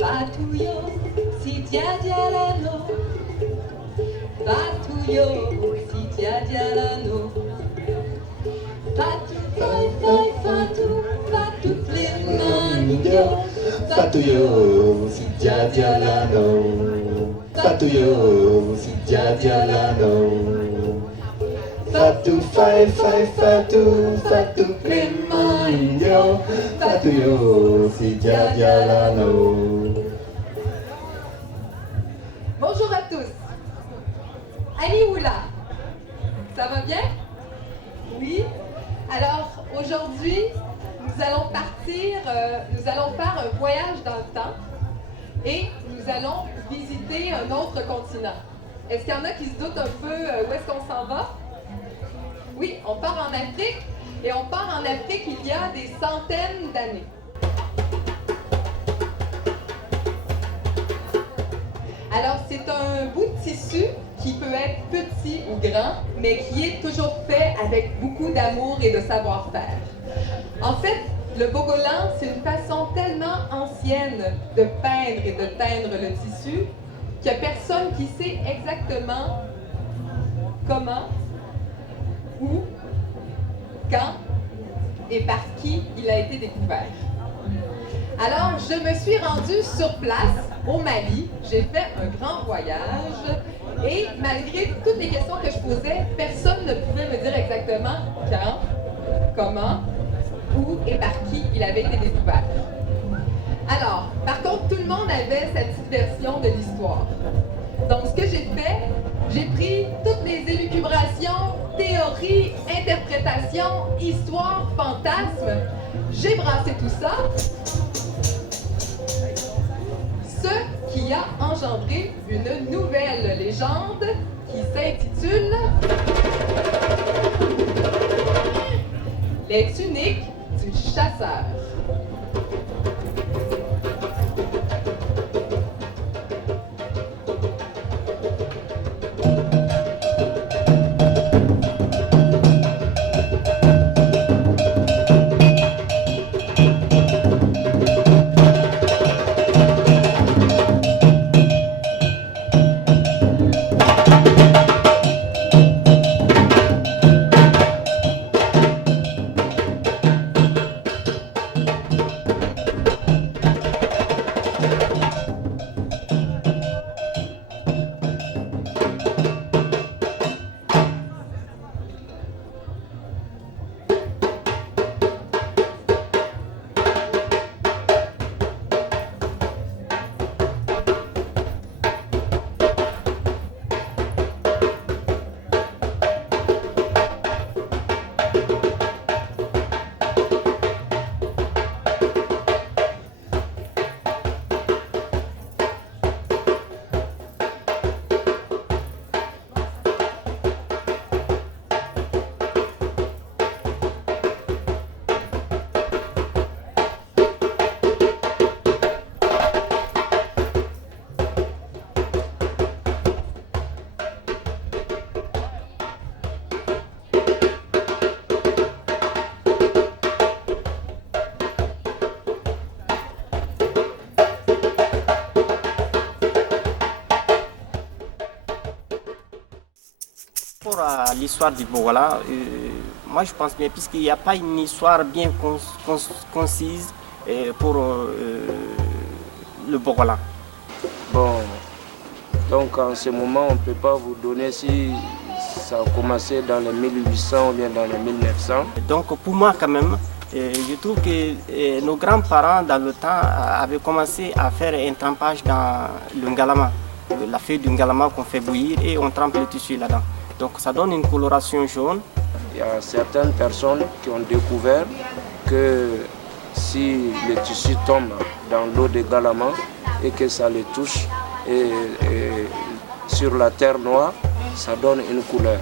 Fatuyo, si dia dia la no. Fatuyo, si dia dia la no. Fatu, fai, fai, fatu, fatu, flimanyo. Fatuyo, si dia dia la no. Fatuyo, si dia dia la no. Fatu, fai, fai, fatu, fatu, flimanyo. Fatuyo, si dia dia la no. Bonjour à tous. Ali Oula, ça va bien? Oui. Alors aujourd'hui, nous allons partir, nous allons faire un voyage dans le temps et nous allons visiter un autre continent. Est-ce qu'il y en a qui se doutent un peu où est-ce qu'on s'en va? Oui, on part en Afrique et on part en Afrique il y a des centaines d'années. Alors, c'est un bout de tissu qui peut être petit ou grand, mais qui est toujours fait avec beaucoup d'amour et de savoir-faire. En fait, le bogolan, c'est une façon tellement ancienne de peindre et de teindre le tissu qu'il n'y a personne qui sait exactement comment, où, quand et par qui il a été découvert. Alors, je me suis rendue sur place, au Mali. J'ai fait un grand voyage et malgré toutes les questions que je posais, personne ne pouvait me dire exactement quand, comment, où et par qui il avait été découvert. Alors, par contre, tout le monde avait sa petite version de l'histoire. Donc, ce que j'ai fait, j'ai pris toutes les élucubrations, théories, interprétations, histoires, fantasmes, j'ai brassé tout ça, ce qui a engendré une nouvelle légende qui s'intitule Les tuniques du chasseur. Pour l'histoire du Bogola, moi je pense bien, puisqu'il n'y a pas une histoire bien concise pour le Bogola. Bon, donc en ce moment, on ne peut pas vous donner si ça a commencé dans les 1800 ou bien dans les 1900. Donc pour moi quand même, je trouve que nos grands-parents dans le temps avaient commencé à faire un trempage dans le ngalama, la feuille du ngalama qu'on fait bouillir et on trempe le tissu là-dedans. Donc ça donne une coloration jaune. Il y a certaines personnes qui ont découvert que si le tissu tombe dans l'eau de Galama et que ça les touche et sur la terre noire, ça donne une couleur.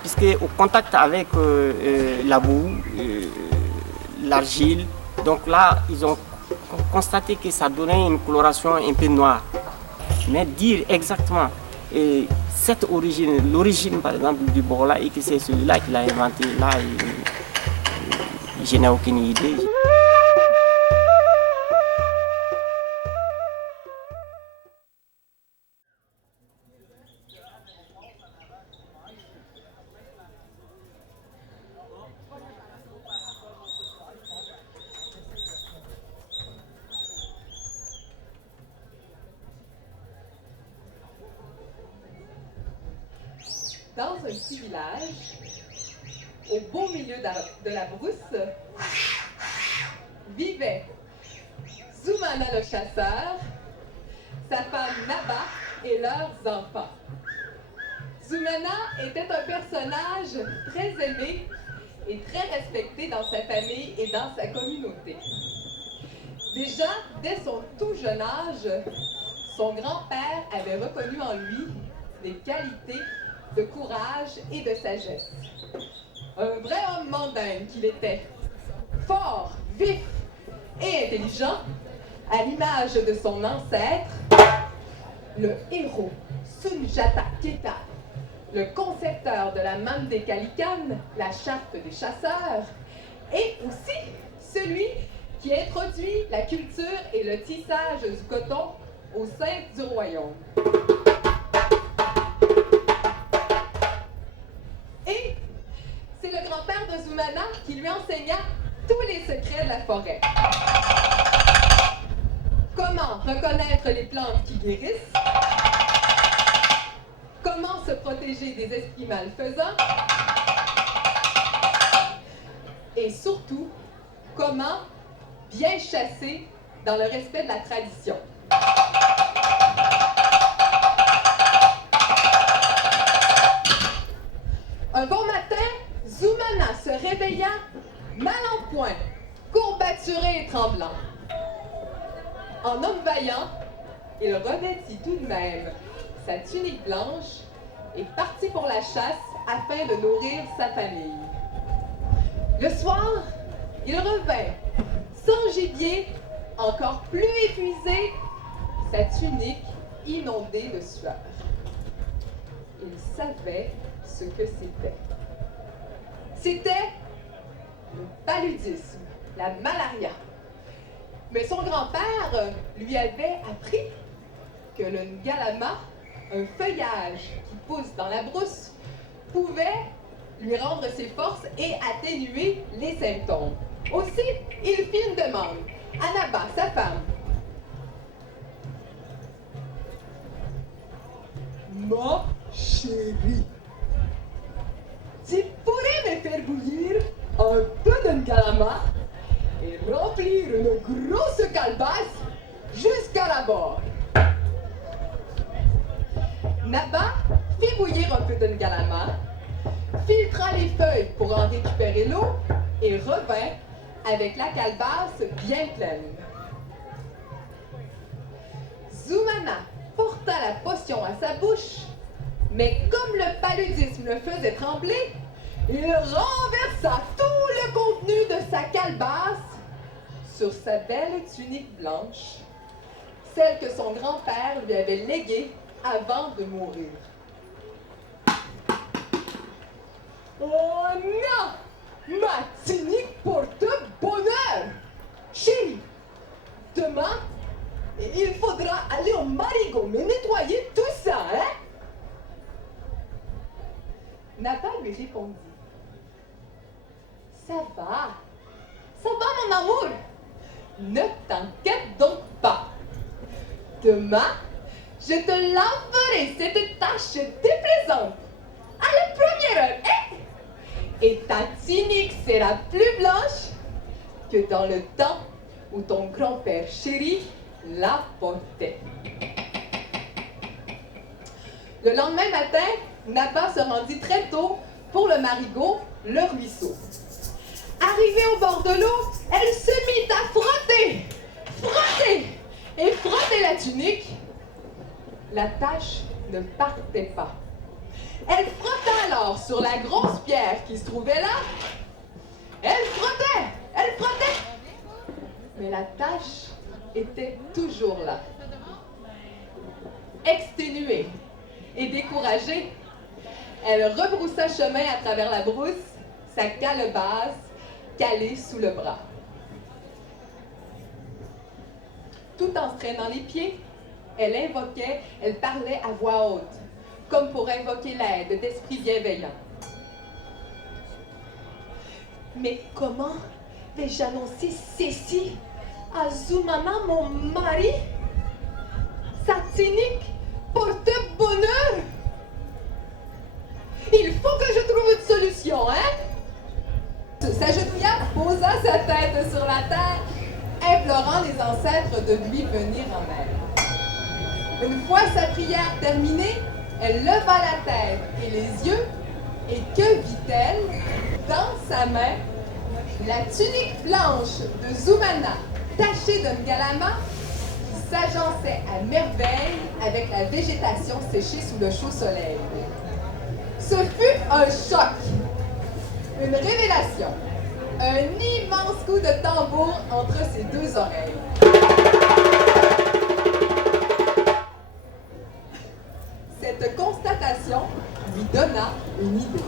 Puisque au contact avec la boue, l'argile, donc là ils ont constaté que ça donnait une coloration un peu noire. Mais dire exactement cette origine, l'origine par exemple du Bogola et que c'est celui-là qui l'a inventé, là je n'ai aucune idée. Dans un petit village, au beau milieu de la brousse, vivaient Zumana le chasseur, sa femme Naba et leurs enfants. Zumana était un personnage très aimé et très respecté dans sa famille et dans sa communauté. Déjà, dès son tout jeune âge, son grand-père avait reconnu en lui des qualités de courage et de sagesse. Un vrai homme mondain qu'il était, fort, vif et intelligent, à l'image de son ancêtre, le héros Sunjata Keita, le concepteur de la Mandé Kalikan, la charte des chasseurs, et aussi celui qui introduit la culture et le tissage du coton au sein du royaume. Et c'est le grand-père de Zumana qui lui enseigna tous les secrets de la forêt. Comment reconnaître les plantes qui guérissent, comment se protéger des esprits malfaisants, et surtout, comment bien chasser dans le respect de la tradition. Un bon matin, Zumana se réveilla mal en point, courbaturé et tremblant. En homme vaillant, il revêtit tout de même sa tunique blanche et partit pour la chasse afin de nourrir sa famille. Le soir, il revint, sans gibier, encore plus épuisé, sa tunique inondée de sueur. Il savait ce que c'était. C'était le paludisme, la malaria. Mais son grand-père lui avait appris que le ngalama, un feuillage qui pousse dans la brousse, pouvait lui rendre ses forces et atténuer les symptômes. Aussi, il fit une demande à Naba, sa femme. Ma chérie, tu pourrais me faire bouillir un peu de ngalama et remplir une grosse calebasse jusqu'à la bord. Naba fit bouillir un peu de ngalama, filtra les feuilles pour en récupérer l'eau et revint avec la calebasse bien pleine. Zumana porta la potion à sa bouche, mais comme le paludisme le faisait trembler, il renversa tout le contenu de sa calebasse sur sa belle tunique blanche, celle que son grand-père lui avait léguée avant de mourir. Oh non! Ma tunique porte bonheur! Chérie, demain, il faudra aller au marigot me nettoyer tout ça, hein? Naba lui répondit. Ça va, mon amour. Ne t'inquiète donc pas. Demain, je te laverai cette tache déplaisante à la première heure, hein? Et ta tunique sera plus blanche que dans le temps où ton grand-père chéri la portait. Le lendemain matin, Naba se rendit très tôt pour le marigot, le ruisseau. Arrivée au bord de l'eau, elle se mit à frotter, frotter et frotter la tunique. La tache ne partait pas. Elle frotta alors sur la grosse pierre qui se trouvait là. Elle frottait, mais la tache était toujours là. Exténuée et découragée, elle rebroussa chemin à travers la brousse, sa calebasse calée sous le bras. Tout en se traînant les pieds, elle parlait à voix haute, comme pour invoquer l'aide d'esprits bienveillants. Mais comment vais-je annoncer ceci à Zumana, mon mari? Sa tunique porte bonheur. Il Une fois sa prière terminée, elle leva la tête et les yeux, et que vit-elle? Dans sa main, la tunique blanche de Zumana, tachée d'un galama, qui s'agençait à merveille avec la végétation séchée sous le chaud soleil. Ce fut un choc, une révélation, un immense coup de tambour entre ses deux oreilles. Cette constatation lui donna une idée.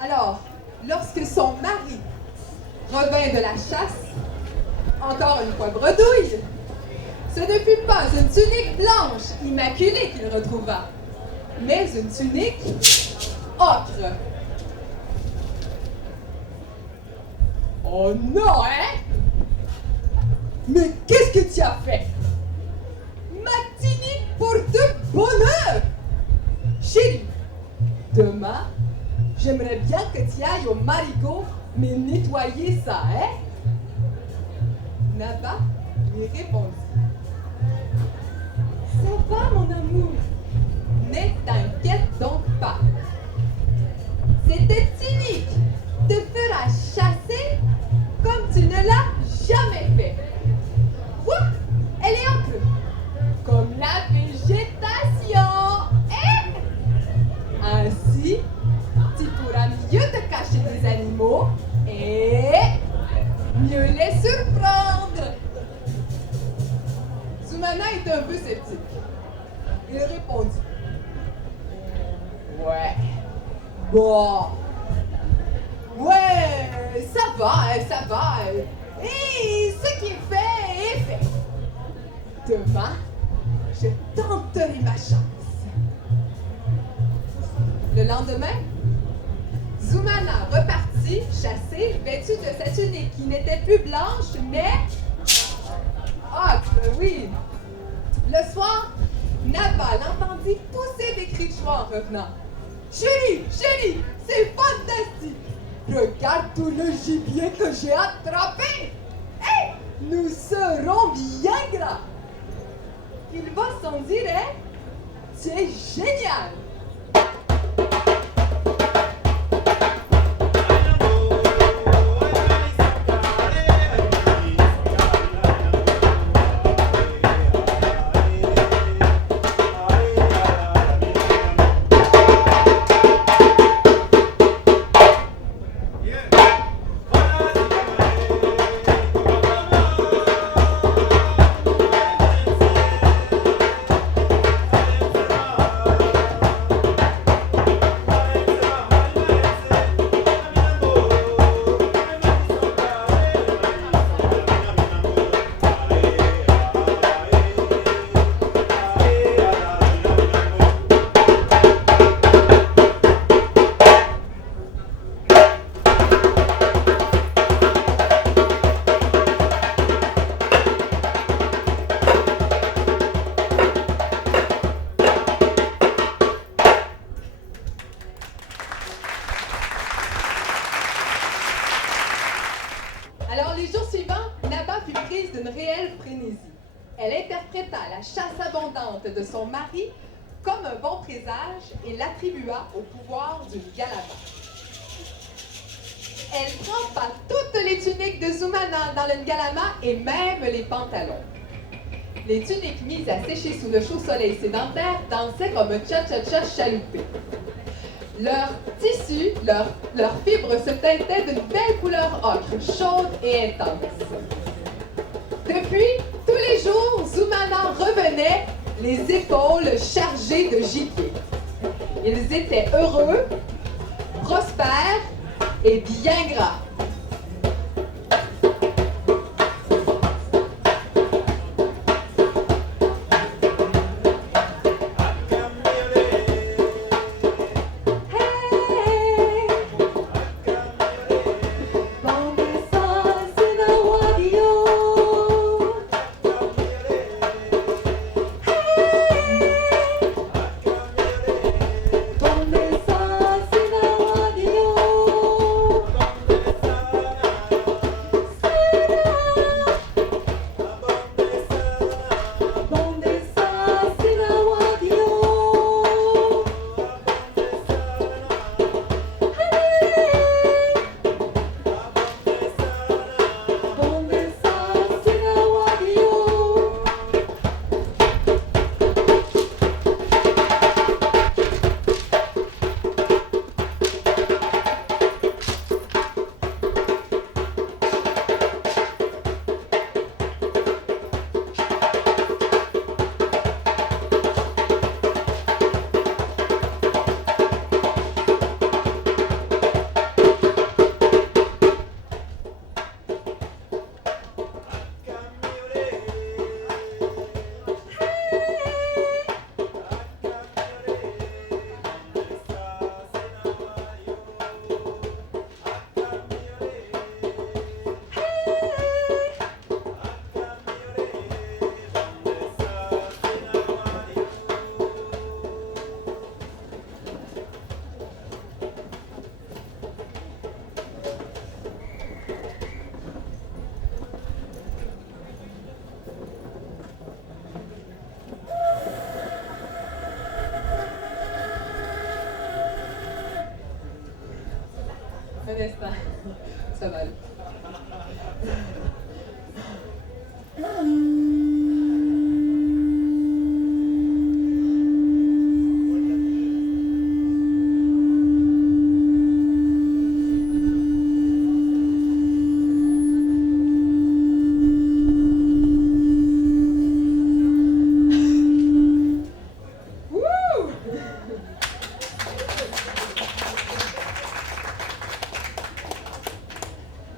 Alors, lorsque son mari revint de la chasse, encore une fois bredouille, ce ne fut pas une tunique blanche immaculée qu'il retrouva, mais une tunique ocre. Oh non, hein? Mais qu'est-ce que tu as fait? Ma tunique porte bonheur! Chérie, demain, j'aimerais bien que tu ailles au marigot me nettoyer ça, hein? Naba lui répondit. Ça va, mon amour. Ne t'inquiète donc pas. Cette tunique te fera chasser comme tu ne l'as jamais fait. Quoi? Elle est ocre, comme la végétation. Ainsi, tu pourras mieux te cacher des animaux et mieux les surprendre. Zumana était un peu sceptique. Il répondit. Ouais. Bon. Ouais, ça va, ça va. Et ce qui est fait. Demain, je tenterai ma chance. Le lendemain, Zumana repartit chasser, vêtue de sa tunique qui n'était plus blanche, mais ocre, oui. Le soir, Naba l'entendit pousser des cris de joie en revenant. Chérie, chérie, c'est fantastique! Regarde tout le gibier que j'ai attrapé! Hé, nous serons bien gras! Il va sans dire, hein? C'est génial! Alors, les jours suivants, Naba fut prise d'une réelle frénésie. Elle interpréta la chasse abondante de son mari comme un bon présage et l'attribua au pouvoir d'une galaba. Elle trempa toutes les tuniques de Zumana dans le galama et même les pantalons. Les tuniques mises à sécher sous le chaud soleil sédentaire dansaient comme un cha-cha-cha chaloupé. Leurs tissus, leurs fibres se teintaient d'une belle couleur ocre, chaude et intense. Depuis, tenaient les épaules chargées de gibier. Ils étaient heureux, prospères et bien gras. Un instant, ça va aller.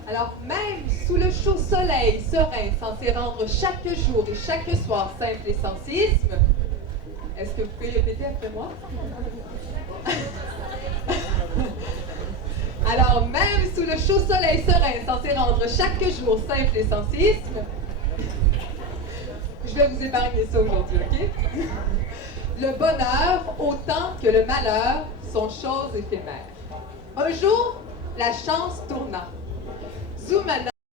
Alors, même sous le chaud soleil serein, censé rendre chaque jour et chaque soir simple et sans séisme, est-ce que vous pouvez répéter après moi? Alors, même sous le chaud soleil serein, censé rendre chaque jour simple et sans séisme, je vais vous épargner ça aujourd'hui, OK? Le bonheur, autant que le malheur, sont choses éphémères. Un jour, la chance tourna. Zoumana